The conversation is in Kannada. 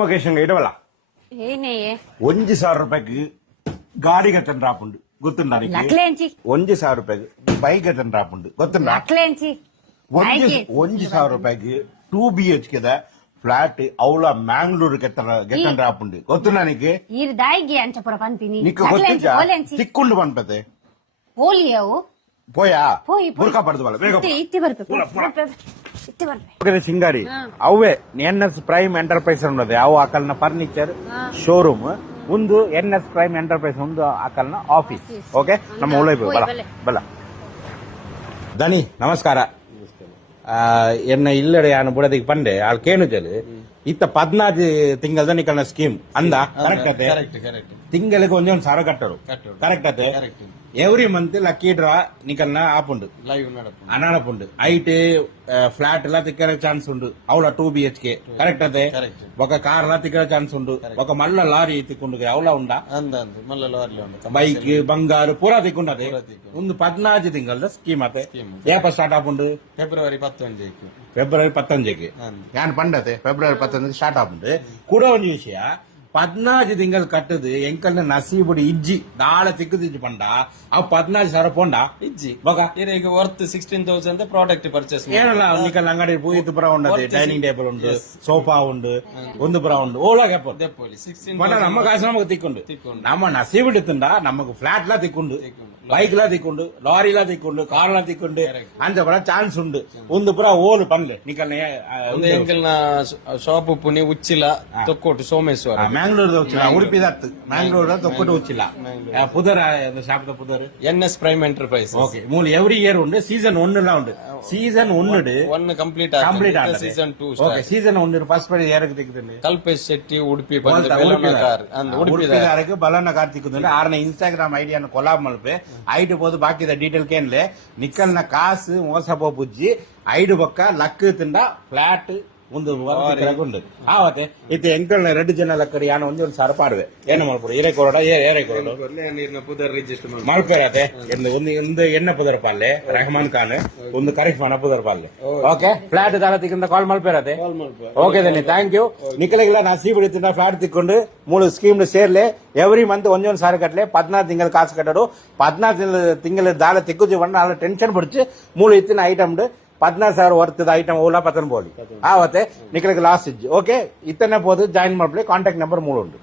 ಮಕೇಶಂಗ ಇಡವಲ್ಲ ಏನೇ 1,000 ರೂಪಾಯಿಗೆ ಗಾಡಿಗೆ ತಂದು ರಾಪುಂಡು ಗೊತ್ತುಂಡ ಲಕ್ಲೇಂಚಿ 1,000 ರೂಪಾಯಿಗೆ ಬೈಕ್ ತಂದು ರಾಪುಂಡು ಗೊತ್ತುಂಡ ಲಕ್ಲೇಂಚಿ 1,000 ರೂಪಾಯಿಗೆ 2 BHK ಫ್ಲಾಟ್ ಅವಳ ಮ್ಯಾಂಗ್ಳೂರ್ ಗೆತ್ತಂದು ರಾಪುಂಡು ಗೊತ್ತುಂಡ ನಿಕ್ಕೆ ಈರ್ ದಾಯಿಗೆ ಅಂಚಪುರ ಪಂಪಿನಿ ನಿಕ್ಕೆ ಗೊತ್ತಿಲ್ಲ ತಿಕ್ಕೊಂಡು ಬಂದ್ಪತೆ ಹೋಲಿಯವು పోయా పోయి బుర్కా పడదు వాళ్ళ వేగం ఇత్తి బర్పే సింగారి ಅವೇ ಎನ್ಎಸ್ ಪ್ರೈಮ್ ಎಂಟರ್ಪ್ರೈಸ್ ఉన్నది ಅವು ಆಕಲ್ನ ಫರ್ನಿಚರ್ ಶೋರೂಮ್ ಒಂದು ಎನ್ಎಸ್ ಪ್ರೈಮ್ ಎಂಟರ್ಪ್ರೈಸ್ ಒಂದು ಆಕಲ್ನ ಆಫೀಸ್ ಓಕೆ ನಮ್ಮ ಉಳ್ಳೈಬು ಬಲ ದನಿ ನಮಸ್ಕಾರ ಎನ್ನ ಇಲ್ಲಡೆ ಯಾನು ಬುಡದಿಗೆ ಪಂಡೆ ಅಲ್ಲಿ ಕೇನುಜಲು ಇತ್ತ 14 ತಿಂಗಳದ ನಿಕಲ್ನ ಸ್ಕೀಮ್ ಅಂದ ಕರೆಕ್ಟ್ ಅತೆ ತಿಂಗಳಿಗೆ ಒಂದೊಂದು ಸಾವಿರ ಕಟ್ಟರು ಕರೆಕ್ಟ್ ಅತೆ ಎವ್ರಿ ಮಂತ್ ಲಕ್ಕಿ ಡ್ರಾ ನಿಕಲ್ನ ಆಪುಂಡು ಲೈವ್ ಅನಾಡಪುಂಡು ಐಟ್ ಫ್ಲಾಟ್ ಎಲ್ಲ ತಿಕ್ಕರ ಚಾನ್ಸ್ ಉಂಡು ಅವಳ 2 BHK ಕರೆಕ್ಟ್ ಅತೆ ఒక కార్ లా తిక్కర ఛాన్స్ ఉండు ఒక మల్ల లారీ తిక్కుండు అవలా ఉండా మల్ల లారీ ఉండు బైక్ బంగారు పూరా తిక్కుండది ಒಂದು 14 ತಿಂಗಳದ ಸ್ಕೀಮ್ ಅತೆ ಯಾಪ ಸ್ಟಾರ್ಟ್ ಆಪುಂಡು ಫೆಬ್ರವರಿ 15 ಫೆಬ್ರವರಿ 15 ಯಾನ್ ಪಂಡತೆ ಫೆಬ್ರವರಿ 15 ಸ್ಟಾರ್ಟ್ ಆಪುಂಡು ಕೂಡ ಒಂದು ವಿಷಯ 14 ತಿಂಗಳು ಕಟ್ಟದು ಎಂಕಲ್ನ ನಸೀಬುಡಿ ಇಜ್ಜಿ ನಾಳೆ ತಿಕ್ಕದಿಜ್ಜಿ ಪಂಡ ಅವ್ 14 ಸಾವಿರ ಪೋಂಡ ಇಜ್ಜಿ ಬಗ ಈಗ ವರ್ತ್ 16,000 ಪ್ರಾಡಕ್ಟ್ ಪರ್ಚೇಸ್ ಏನಲ್ಲ ನಿಕಲ್ ಅಂಗಡಿ ಪೂಯಿತ್ತು ಪುರ ಉಂಡದು ಡೈನಿಂಗ್ ಟೇಬಲ್ ಉಂಡು ಸೋಫಾ ಉಂಡು ಒಂದು ಪುರ ಉಂಡು ಓಲಾ ಕೆಪ್ಪು ನಮ್ಮ ಕಾಸು ನಮಗೆ ತಿಕ್ಕೊಂಡು ನಮ್ಮ ನಸೀಬಿಡುತ್ತಂಡ ನಮಗ್ ಫ್ಲಾಟ್ ಲಾ ತಿಕ್ಕೊಂಡು ಬೈಕ್ ಲಾ ತಿಕ್ಕೊಂಡು ಲಾರಿ ಲಾ ತಿಕ್ಕೊಂಡು ಕಾರ್ ಲಾ ತಿಕ್ಕೊಂಡು ಅಂಚ ಪುರ ಚಾನ್ಸ್ ಉಂಡು ಒಂದು ಪುರ ಓಲು ಪನ್ಲೆ ನಿಕಲ್ ಎಂಕಲ್ನ ಶಾಪ್ ಪುನಿ ಉಚ್ಚಿಲ ತೊಕ್ಕೋಟು ಸೋಮೇಶ್ವರ ಮ್ಯಾಂಗ್ಳೂರ್ ಉಡುಪಿ ಮ್ಯಾಂಗ್ಳೂರ್ ತೊಕ್ಕೊಟ್ಟು ಉಚ್ಚಿಲ್ಲ ಪುದರ್ ಶಾಪ್ ಪುದರ್ NS ಪ್ರೈಮ್ ಎಂಟರ್ಪ್ರೈಸ್ ಓಕೆ ಮೂಲ ಎವ್ರಿ ಇಯರ್ ಉಂಡು ಸೀಸನ್ 1 ಉಂಡು ಸೀಸನ್ 1 ಕಂಪ್ಲೀಟ್ ಆಗಿದೆ ಸೀಸನ್ 2 ಓಕೆ ಸೀಸನ್ 1 ಫಸ್ಟ್ ಪಡಿ ಯಾರಿಗೆ ತಿಕ್ಕಿದಲ್ಲಿ ಕಲ್ಪೇಶ್ ಶೆಟ್ಟಿ ಉಡುಪಿ ಉಡುಪಿದಾರಕ್ಕೆ ಬಲನ ಕಾರ್ ತಿಕ್ಕುದಿಲ್ಲ ಆರ್ನ ಇನ್ಸ್ಟಾಗ್ರಾಮ್ ಐಡಿಯನ್ನು ಕೊಲಾಬ್ ಮಲ್ಪೆ ಐಟ್ போது ಬಾಕಿದ ಡೀಟೇಲ್ ಕೇನ್ಲೆ ನಿಕ್ಕಲ್ನ ಕಾಸು ಮೋಸ ಪೋಪುಜ್ಜಿ ಐಡು ಬೊಕ್ಕ ಲಕ್ ತಿಂದ ಫ್ಲಾಟ್ ಒಂದು ಉಂಡು ಆವತ್ತೆ ಇತ್ತೆ ಎಂಕಲ್ನ 2 ಜನ ಲಕ್ಕಡಿ ಯಾನ ಒಂದು ಸಾವಿರ ಪಾಡುವೆ ಏನು ಮಾಡ್ಬೋದು ಏರೆ ಕೊರಡ ಏರೆ ಕೊರಡು ಮಲ್ಪೇರತೆ ಒಂದು ಎಣ್ಣೆ ಪುದರ ಪಾಲ್ಲೆ ರೆಹಮಾನ್ ಖಾನ್ ಒಂದು ಕರಿಷ್ಮಾನ ಪುದರ ಪಾಲ್ಲೆ ಓಕೆ ಫ್ಲಾಟ್ ದಾರ ತಿಕ್ಕಿಂದ ಕಾಲ್ ಮಲ್ಪೇರತೆ ಓಕೆ ದನಿ ಥ್ಯಾಂಕ್ ಯು ನಿಖಲಿಗಿಲ್ಲ ನಾ ಸೀ ಬಿಡುತ್ತಿಂದ ಫ್ಲಾಟ್ ತಿಕ್ಕೊಂಡು 3 ಸ್ಕೀಮ್ ಸೇರ್ಲೆ ಎವ್ರಿ ಮಂತ್ ಒಂದೊಂದು ಸಾವಿರ ಕಟ್ಲೆ 14 ತಿಂಗಳು ಕಾಸು ಕಟ್ಟಡು 14 ತಿಂಗಳ ದಾಳ ತಿಕ್ಕುಜಿ ಬಂಡ ಅಲ್ಲ ಟೆನ್ಷನ್ ಬಿಡ್ಚು 3 ಇತ್ತಿನ ಐಟಮ್ 14,000 ವರ್ತ್ ಐಟಮ್ ಓಲಾ ಪತನ್ ಬೋಲಿ ಆವತ್ತೆ ನಿಖಲಿಗೆ ಲಾಸ್ಟ್ ಇಜ್ಜು ಓಕೆ ಇತ್ತನೆ ಪೋದು ಜಾಯಿನ್ ಮಾಡ್ಬಿಡಿ ಕಾಂಟ್ಯಾಕ್ಟ್ ನಂಬರ್ 3 ಉಂಟು